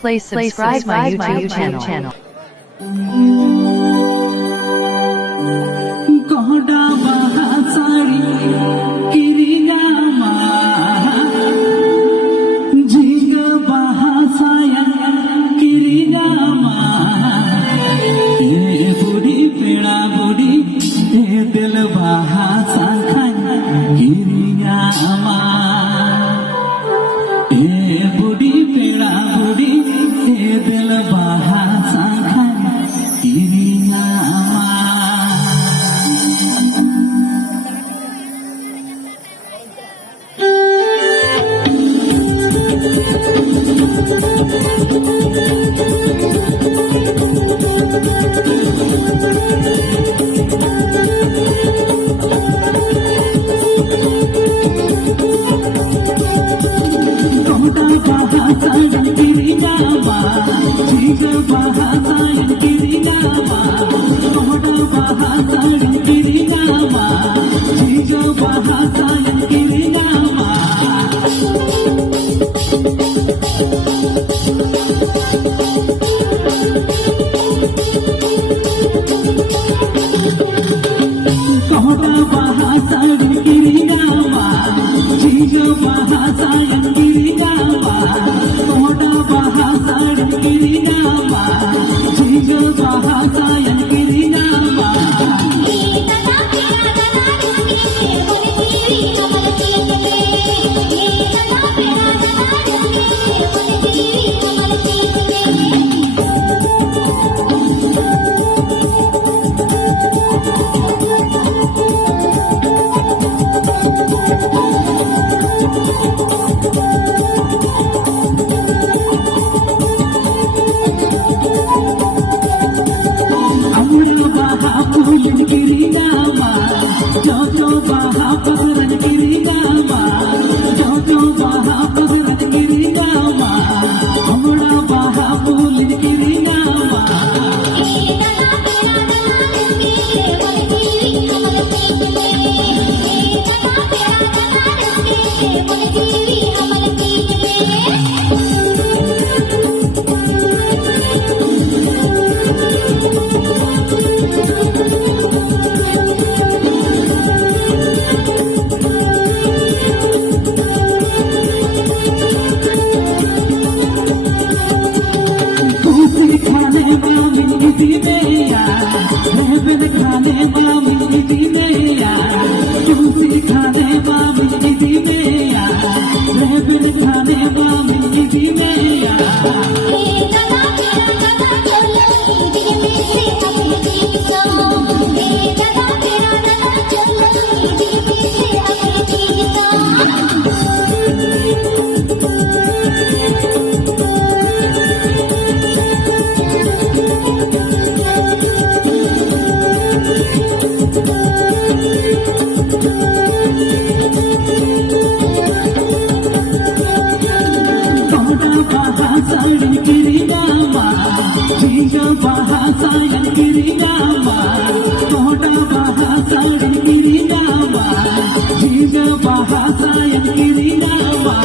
Please subscribe my YouTube channel. Koda bahasari kirinama, jika bahasa yang kirinama, budi peda budi, del bahasa kan kirinama, budi peda budi, del bahasa kan kirinama. Bahasa yang kirinama, jika bahasa yang kirinama, koda bahasa yang kirinama, jika bahasa yang kirinama. Koda bahasa yang kirinama, jika bahasa yang kirinama, koda bahasa yang kirinama, jika bahasa yang kirinama. Yang kirinama, jojo bahapagran kirinama, jojo bahapagran kirinama, amra bahapulin kirinama. Bahasa yang kirinama, jika bahasa yang kirinama, koda bahasa yang kirinama, jika bahasa yang kirinama.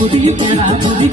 बुद्धि तेरा बुद्धि